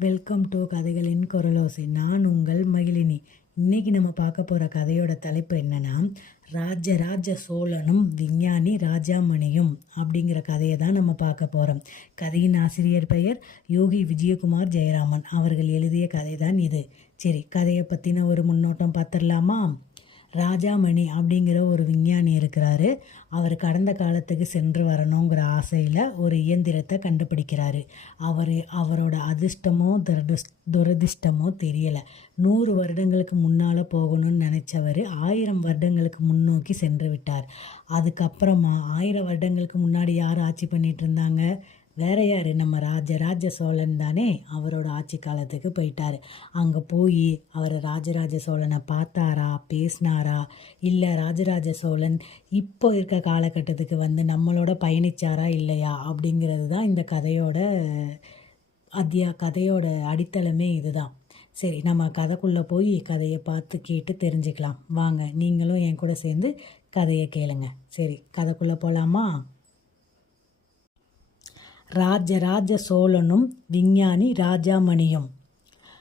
Welcome to கதைகளின் குரலோசை. நான் உங்கள் மகிழினி. இன்னைக்கு நம்ம பார்க்க போகிற கதையோட தலைப்பு என்னன்னா ராஜராஜ சோழனும் விஞ்ஞானி ராஜாமணியும் அப்படிங்கிற கதையை தான் நம்ம பார்க்க போகிறோம் கதையின் ஆசிரியர் பெயர் யோகி விஜயகுமார் ஜெயராமன். அவர்கள் எழுதிய கதை தான் இது. சரி கதையை பற்றின ஒரு முன்னோட்டம் பார்த்துடலாமா? ராஜாமணி அப்படிங்கிற ஒரு விஞ்ஞானி இருக்கிறாரு. அவர் கடந்த காலத்துக்கு சென்று வரணுங்கிற ஆசையில் ஒரு இயந்திரத்தை கண்டுபிடிக்கிறாரு. அவர் அவரோட அதிர்ஷ்டமோ துரதிருஷ் துரதிர்ஷ்டமோ தெரியலை. நூறு வருடங்களுக்கு முன்னால் போகணும்னு நினச்சவர் ஆயிரம் வருடங்களுக்கு முன்னோக்கி சென்று விட்டார். அதுக்கப்புறமா ஆயிரம் வருடங்களுக்கு முன்னாடி யார் ஆட்சி பண்ணிகிட்டு இருந்தாங்க? வேற யார்? நம்ம ராஜராஜ சோழன் தானே? அவரோட ஆட்சி காலத்துக்கு போயிட்டார். அங்கே போய் அவர் ராஜராஜ சோழனை பார்த்தாரா? பேசினாரா? இல்லை ராஜராஜ சோழன் இப்போ இருக்க காலகட்டத்துக்கு வந்து நம்மளோட பயணிச்சாரா இல்லையா? அப்படிங்கிறது தான் இந்த கதையோட அத்தியா கதையோட அடித்தளமே இதுதான். சரி நம்ம கதைக்குள்ளே போய் கதையை பார்த்து கேட்டு தெரிஞ்சுக்கலாம். வாங்க நீங்களும் என் கூட சேர்ந்து கதையை கேளுங்க. சரி கதைக்குள்ளே போகலாமா ராஜராஜ சோழனும் விஞ்ஞானி ராஜாமணியும்.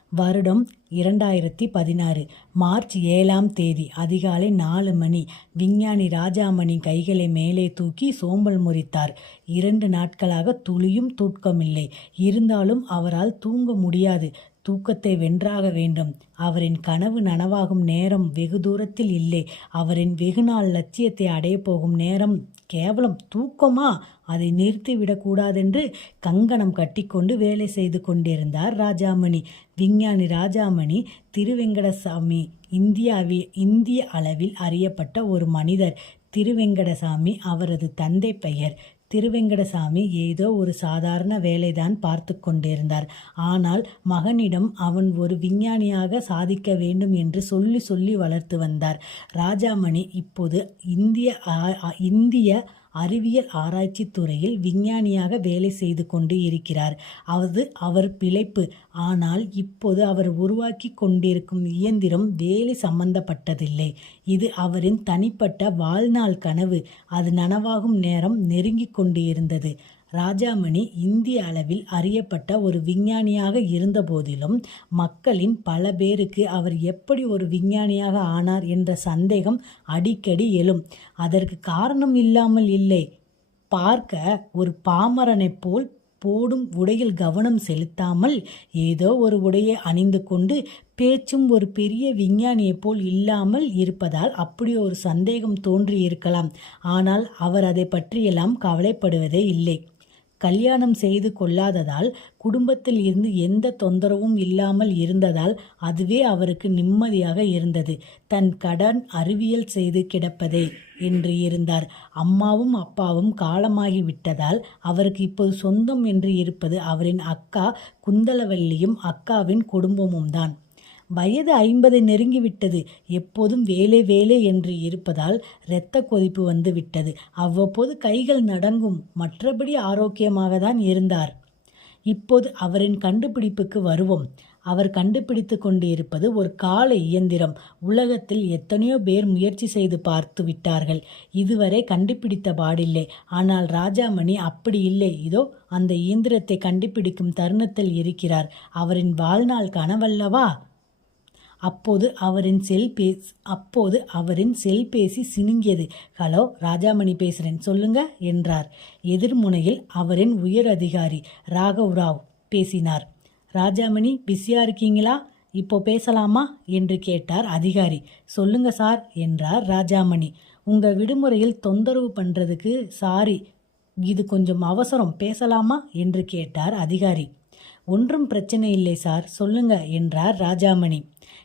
வருடம் இரண்டாயிரத்தி பதினாறு மார்ச் ஏழாம் தேதி அதிகாலை நாலு மணி விஞ்ஞானி ராஜாமணி கைகளை மேலே தூக்கி சோம்பல் முறித்தார். இரண்டு நாட்களாக துளியும் தூக்கமில்லை. இருந்தாலும் அவரால் தூங்க முடியாது. தூக்கத்தை வென்றாக வேண்டும். அவரின் கனவு நனவாகும் நேரம் வெகு தூரத்தில் இல்லை. அவரின் வெகுநாள் லட்சியத்தை அடைய போகும் நேரம் கேவலம் தூக்கமா? அதை நிறுத்திவிடக்கூடாதென்று கங்கணம் கட்டிக்கொண்டு வேலை செய்து கொண்டிருந்தார் ராஜாமணி. விஞ்ஞானி ராஜாமணி திருவெங்கடசாமி இந்தியாவி இந்திய அளவில் அறியப்பட்ட ஒரு மனிதர். திருவெங்கடசாமி அவரது தந்தை பெயர். திருவெங்கடசாமி ஏதோ ஒரு சாதாரண வேலைதான் பார்த்து கொண்டிருந்தார். ஆனால் மகனிடம் அவன் ஒரு விஞ்ஞானியாக சாதிக்க வேண்டும் என்று சொல்லி சொல்லி வளர்த்து வந்தார். ராஜாமணி இப்போது இந்திய இந்திய அறிவியல் ஆராய்ச்சி துறையில் விஞ்ஞானியாக வேலை செய்து கொண்டு இருக்கிறார். அது அவர் பிழைப்பு. ஆனால் இப்போது அவர் உருவாக்கி கொண்டிருக்கும் இயந்திரம் வேலை சம்பந்தப்பட்டதில்லை. இது அவரின் தனிப்பட்ட வாழ்நாள் கனவு. அது நனவாகும் நேரம் நெருங்கி கொண்டு இருந்தது ராஜாமணி இந்திய அளவில் அறியப்பட்ட ஒரு விஞ்ஞானியாக இருந்தபோதிலும் மக்களின் பல பேருக்கு அவர் எப்படி ஒரு விஞ்ஞானியாக ஆனார் என்ற சந்தேகம் அடிக்கடி எழும். அதற்கு காரணம் இல்லாமல் இல்லை. பார்க்க ஒரு பாமரனைப் போல் போடும் உடையில் கவனம் செலுத்தாமல் ஏதோ ஒரு உடையை அணிந்து கொண்டு பேச்சும் ஒரு பெரிய விஞ்ஞானியைப் போல் இல்லாமல் இருப்பதால் அப்படி ஒரு சந்தேகம் தோன்றி இருக்கலாம் ஆனால் அவர் அதை பற்றியெல்லாம் கவலைப்படுவதே இல்லை. கல்யாணம் செய்து கொள்ளாததால் குடும்பத்தில் இருந்து எந்த தொந்தரவும் இல்லாமல் இருந்ததால் அதுவே அவருக்கு நிம்மதியாக இருந்தது. தன் கடன் அறிவியல் செய்து கிடப்பதே என்று இருந்தார். அம்மாவும் அப்பாவும் காலமாகி விட்டதால் அவருக்கு இப்போது சொந்தம் என்று இருப்பது அவரின் அக்கா குந்தலவல்லியும் அக்காவின் குடும்பமும் தான் வயது ஐம்பதை நெருங்கிவிட்டது. எப்போதும் வேலை வேலை என்று இருப்பதால் இரத்த கொதிப்பு வந்து விட்டது அவ்வப்போது கைகள் நடங்கும். மற்றபடி ஆரோக்கியமாக தான் இருந்தார். இப்போது அவரின் கண்டுபிடிப்புக்கு வருவோம். அவர் கண்டுபிடித்து கொண்டு இருப்பது ஒரு கால இயந்திரம். உலகத்தில் எத்தனையோ பேர் முயற்சி செய்து பார்த்து விட்டார்கள். இதுவரை கண்டுபிடித்த பாடில்லை. ஆனால் ராஜாமணி அப்படி இல்லை. இதோ அந்த இயந்திரத்தை கண்டுபிடிக்கும் தருணத்தில் இருக்கிறார். அவரின் வாழ்நாள் கனவல்லவா? அப்போது அவரின் செல் அப்போது அவரின் செல்பேசி சினுங்கியது. ஹலோ ராஜாமணி பேசுகிறேன் சொல்லுங்க என்றார். எதிர்முனையில் அவரின் உயர் அதிகாரி ராகவ் ராவ் பேசினார். ராஜாமணி பிஸியாக இருக்கீங்களா? இப்போ பேசலாமா? என்று கேட்டார் அதிகாரி. சொல்லுங்க சார் என்றார் ராஜாமணி. உங்க விடுமுறையில் தொந்தரவு பண்றதுக்கு சாரி இது கொஞ்சம் அவசரம் பேசலாமா? என்று கேட்டார் அதிகாரி. ஒன்றும் பிரச்சனை இல்லை சார் சொல்லுங்க என்றார் ராஜாமணி.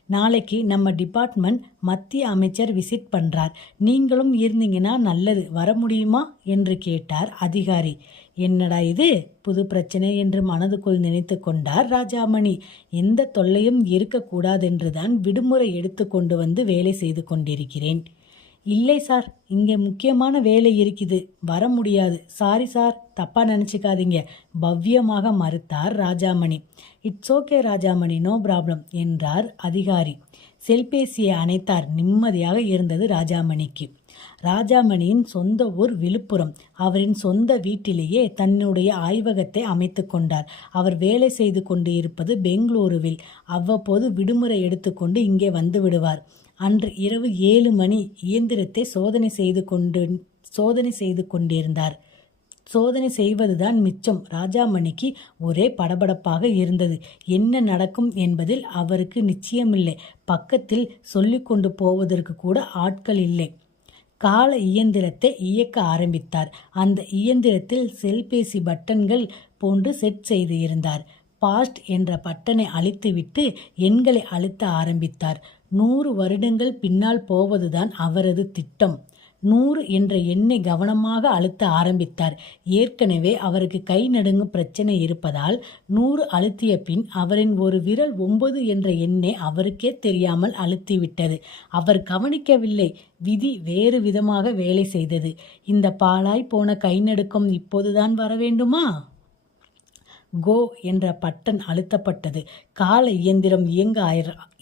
நாளைக்கு நம்ம டிபார்ட்மெண்ட் மத்திய அமைச்சர் விசிட் பண்ணுறார் நீங்களும் இருந்தீங்கன்னா நல்லது. வர முடியுமா? என்று கேட்டார் அதிகாரி. என்னடா இது? புது பிரச்சனை என்று மனதுக்குள் நினைத்து கொண்டார் ராஜாமணி. எந்த தொல்லையும் இருக்கக்கூடாதென்றுதான் விடுமுறை எடுத்து கொண்டு வந்து வேலை செய்து கொண்டிருக்கிறேன். இல்லை சார் இங்கே முக்கியமான வேலை இருக்குது. வர முடியாது. சாரி சார் தப்பாக நினச்சிக்காதீங்க. பவ்யமாக மறுத்தார் Rajamani. It's okay Rajamani no problem என்றார் அதிகாரி. செல்பேசியை அணைத்தார். நிம்மதியாக இருந்தது ராஜாமணிக்கு. ராஜாமணியின் சொந்த ஊர் விழுப்புரம். அவரின் சொந்த வீட்டிலேயே தன்னுடைய ஆய்வகத்தை அமைத்து கொண்டார். அவர் வேலை செய்து கொண்டு இருப்பது பெங்களூருவில். அவ்வப்போது விடுமுறை எடுத்துக்கொண்டு இங்கே வந்து விடுவார். அன்று இரவு ஏழு மணி இயந்திரத்தை சோதனை செய்து கொண்டு சோதனை செய்து கொண்டிருந்தார். சோதனை செய்வதுதான் மிச்சம். ராஜாமணிக்கு ஒரே படபடப்பாக இருந்தது. என்ன நடக்கும் என்பதில் அவருக்கு நிச்சயமில்லை. பக்கத்தில் சொல்லிக்கொண்டு போவதற்கு கூட ஆட்கள் இல்லை. கால இயந்திரத்தை இயக்க ஆரம்பித்தார். அந்த இயந்திரத்தில் செல்பேசி பட்டன்கள் போன்று செட் செய்து இருந்தார். பாஸ்ட் என்ற பட்டனை அழித்துவிட்டு எண்களை அழுத்த ஆரம்பித்தார். நூறு வருடங்கள் பின்னால் போவதுதான் அவரது திட்டம். நூறு என்ற எண்ணை கவனமாக அழுத்த ஆரம்பித்தார். ஏற்கனவே அவருக்கு கை நடுங்கும் பிரச்சனை இருப்பதால் நூறு அழுத்திய பின் அவரின் ஒரு விரல் ஒன்பது என்ற எண்ணை அவருக்கே தெரியாமல் அழுத்திவிட்டது. அவர் கவனிக்கவில்லை. விதி வேறு விதமாக வேலை செய்தது. இந்த பாலாய் போன கை நடுக்கம் இப்போதுதான் வர வேண்டுமா? கோ என்ற பட்டன் அழுத்தப்பட்டது. கால இயந்திரம் இயங்க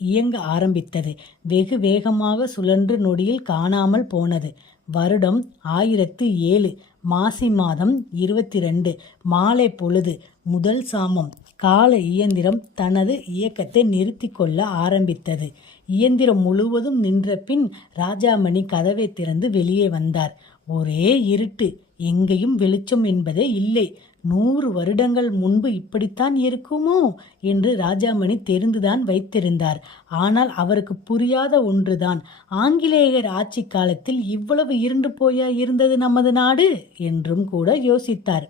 இயங்க ஆரம்பித்தது. வெகு வேகமாக சுழன்று நொடியில் காணாமல் போனது. வருடம் ஆயிரத்து ஏழு மாசி மாதம் இருபத்தி ரெண்டு மாலை பொழுது முதல் சாமம். கால இயந்திரம் தனது இயக்கத்தை நிறுத்தி கொள்ள ஆரம்பித்தது. இயந்திரம் முழுவதும் நின்ற பின் ராஜாமணி கதவை திறந்து வெளியே வந்தார். ஒரே இருட்டு எங்கேயும் வெளிச்சம் என்பதே இல்லை. நூறு வருடங்கள் முன்பு இப்படித்தான் இருக்குமோ? என்று ராஜாமணி தெரிந்துதான் வைத்திருந்தார். ஆனால் அவருக்கு புரியாத ஒன்றுதான். ஆங்கிலேயர் ஆட்சி காலத்தில் இவ்வளவு இருண்டு போயா இருந்தது நமது நாடு? என்றும் கூட யோசித்தார்.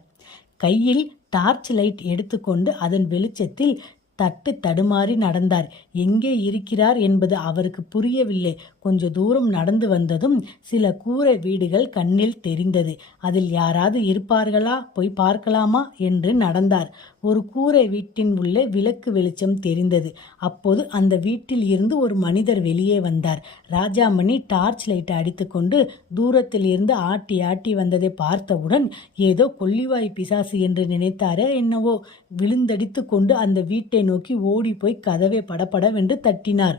கையில் டார்ச் லைட் எடுத்துக்கொண்டு அதன் வெளிச்சத்தில் தட்டு தடுமாறி நடந்தார். எங்கே இருக்கிறார்? என்பது அவருக்கு புரியவில்லை. கொஞ்ச தூரம் நடந்து வந்ததும் சில கூரை வீடுகள் கண்ணில் தெரிந்தது. அதில் யாராவது இருப்பார்களா? போய் பார்க்கலாமா? என்று நடந்தார். ஒரு கூரை வீட்டின் உள்ளே விளக்கு வெளிச்சம் தெரிந்தது. அப்போது அந்த வீட்டில் இருந்து ஒரு மனிதர் வெளியே வந்தார். ராஜாமணி டார்ச் லைட்டை அடித்துக்கொண்டு தூரத்தில் இருந்து ஆட்டி ஆட்டி வந்ததை பார்த்தவுடன் ஏதோ கொல்லிவாய் பிசாசு என்று நினைத்தாரே என்னவோ விழுந்தடித்து கொண்டு அந்த வீட்டை நோக்கி ஓடி போய் கதவை படபடவென்று தட்டினார்.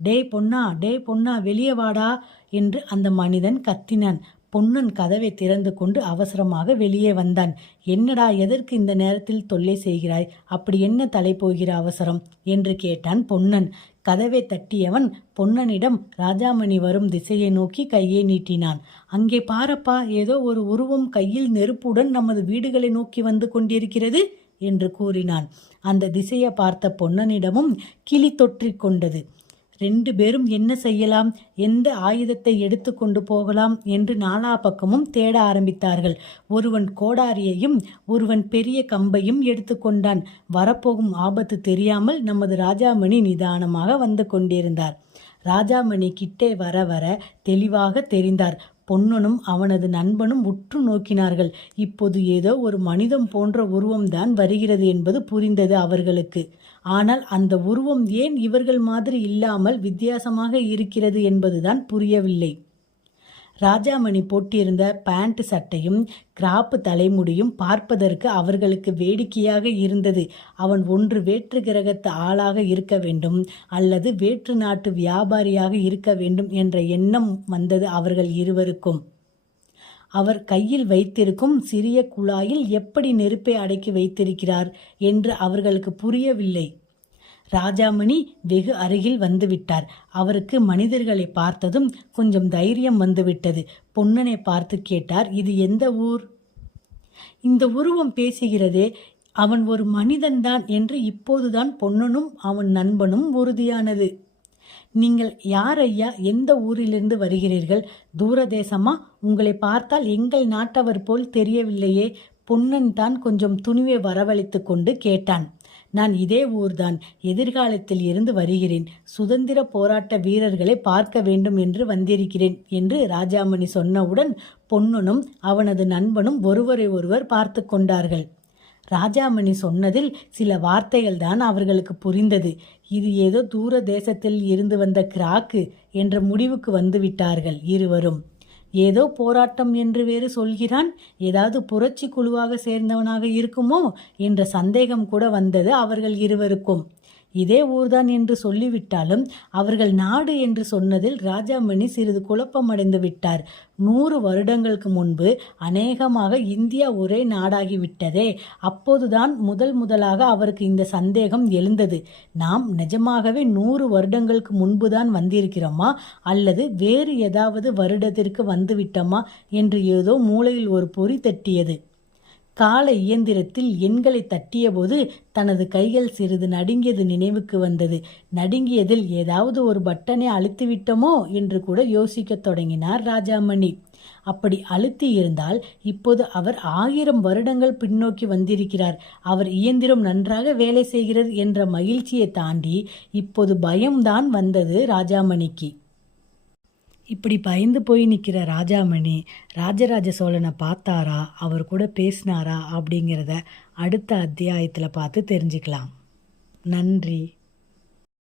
டேய் பொன்னா டேய் பொன்னா வெளியே வாடா என்று அந்த மனிதன் கத்தினான். பொன்னன் கதவை திறந்து கொண்டு அவசரமாக வெளியே வந்தான். என்னடா எதற்கு இந்த நேரத்தில் தொல்லை செய்கிறாய்? அப்படி என்ன தலை போகிற அவசரம்? என்று கேட்டான் பொன்னன். கதவை தட்டியவன் பொன்னனிடம் ராஜாமணி வரும் திசையை நோக்கி கையை நீட்டினான். அங்கே பாரப்பா ஏதோ ஒரு உருவம் கையில் நெருப்புடன் நமது வீடுகளை நோக்கி வந்து கொண்டிருக்கிறது? என்று கூறினான். அந்த திசையை பார்த்த பொன்னனிடமும் கிளி தொற்றிக் கொண்டது. ரெண்டு பேரும் என்ன செய்யலாம்? எந்த ஆயுதத்தை எடுத்து கொண்டு போகலாம்? என்று நாலா பக்கமும் தேட ஆரம்பித்தார்கள். ஒருவன் கோடாரியையும் ஒருவன் பெரிய கம்பையும் எடுத்துக்கொண்டான் வரப்போகும் ஆபத்து தெரியாமல் நமது ராஜாமணி நிதானமாக வந்து கொண்டிருந்தார். ராஜாமணி கிட்டே வர வர தெளிவாக தெரிந்தார். பொன்னனும் அவனது நண்பனும் உற்று நோக்கினார்கள். இப்போது ஏதோ ஒரு மனிதம் போன்ற உருவம்தான் வருகிறது என்பது புரிந்தது அவர்களுக்கு. ஆனால் அந்த உருவம் ஏன் இவர்கள் மாதிரி இல்லாமல் வித்தியாசமாக இருக்கிறது என்பதுதான் புரியவில்லை. ராஜாமணி போட்டிருந்த பேண்ட் சட்டையும் கிராப்பு தலைமுடியும் பார்ப்பதற்கு அவர்களுக்கு வேடிக்கையாக இருந்தது. அவன் ஒன்று வேற்று கிரகத்து ஆளாக இருக்க வேண்டும் அல்லது வேற்று நாட்டு வியாபாரியாக இருக்க வேண்டும் என்ற எண்ணம் வந்தது அவர்கள் இருவருக்கும். அவர் கையில் வைத்திருக்கும் சிறிய குழாயில் எப்படி நெருப்பை அடக்கி வைத்திருக்கிறார் என்று அவர்களுக்கு புரியவில்லை. ராஜாமணி வெகு அருகில் வந்துவிட்டார். அவருக்கு மனிதர்களை பார்த்ததும் கொஞ்சம் தைரியம் வந்துவிட்டது. பொன்னனை பார்த்து கேட்டார் இது எந்த ஊர்? இந்த உருவம் பேசுகிறதே அவன் ஒரு மனிதன்தான் என்று இப்போதுதான் பொன்னனும் அவன் நண்பனும் உறுதியானது. நீங்கள் யார் ஐயா? எந்த ஊரிலிருந்து வருகிறீர்கள்? தூரதேசமா? உங்களை பார்த்தால் எங்கள் நாட்டவர் போல் தெரியவில்லையே. பொன்னன் தான் கொஞ்சம் துணிவை வரவழைத்து கொண்டு கேட்டான். நான் இதே ஊர்தான். எதிர்காலத்தில் இருந்து வருகிறேன். சுதந்திர போராட்ட வீரர்களை பார்க்க வேண்டும் என்று வந்திருக்கிறேன் என்று ராஜாமணி சொன்னவுடன் பொன்னனும் அவனது நண்பனும் ஒருவரை ஒருவர் பார்த்து கொண்டார்கள். ராஜாமணி சொன்னதில் சில வார்த்தைகள் தான் அவர்களுக்கு புரிந்தது. இது ஏதோ தூர தேசத்தில் இருந்து வந்த கிராக்கு என்ற முடிவுக்கு வந்து விட்டார்கள் இருவரும். ஏதோ போராட்டம் என்று வேறு சொல்கிறான். ஏதாவது புரட்சி குழுவாக சேர்ந்தவனாக இருக்குமோ? என்ற சந்தேகம் கூட வந்தது அவர்கள் இருவருக்கும். இதே ஊர்தான் என்று சொல்லிவிட்டாலும் அவர்கள் நாடு என்று சொன்னதில் ராஜாமணி சிறிது குழப்பமடைந்து விட்டார். நூறு வருடங்களுக்கு முன்பு அநேகமாக இந்தியா ஒரே நாடாகிவிட்டதே. அப்போதுதான் முதல் முதலாக அவருக்கு இந்த சந்தேகம் எழுந்தது. நாம் நிஜமாகவே நூறு வருடங்களுக்கு முன்புதான் வந்திருக்கிறோமா? அல்லது வேறு ஏதாவது வருடத்திற்கு வந்துவிட்டோமா? என்று ஏதோ மூளையில் ஒரு பொறி தட்டியது. கால இயந்திரத்தில் எண்களை தட்டியபோது தனது கைகள் சிறிது நடுங்கியது நினைவுக்கு வந்தது. நடுங்கியதில் ஏதாவது ஒரு பட்டனை அழுத்திவிட்டோமோ என்று கூட யோசிக்கத் தொடங்கினார் ராஜாமணி. அப்படி அழுத்தி இருந்தால் இப்போது அவர் ஆயிரம் வருடங்கள் பின்னோக்கி வந்திருக்கிறார். அவர் இயந்திரம் நன்றாக வேலை செய்கிறது என்ற மகிழ்ச்சியை தாண்டி இப்போது பயம்தான் வந்தது ராஜாமணிக்கு. இப்படி பயந்து போய் நிற்கிற ராஜாமணி ராஜராஜ சோழனை பார்த்தாரா? அவர் கூட பேசினாரா? அப்படிங்கிறத அடுத்த அத்தியாயத்தில் பார்த்து தெரிஞ்சுக்கலாம். நன்றி.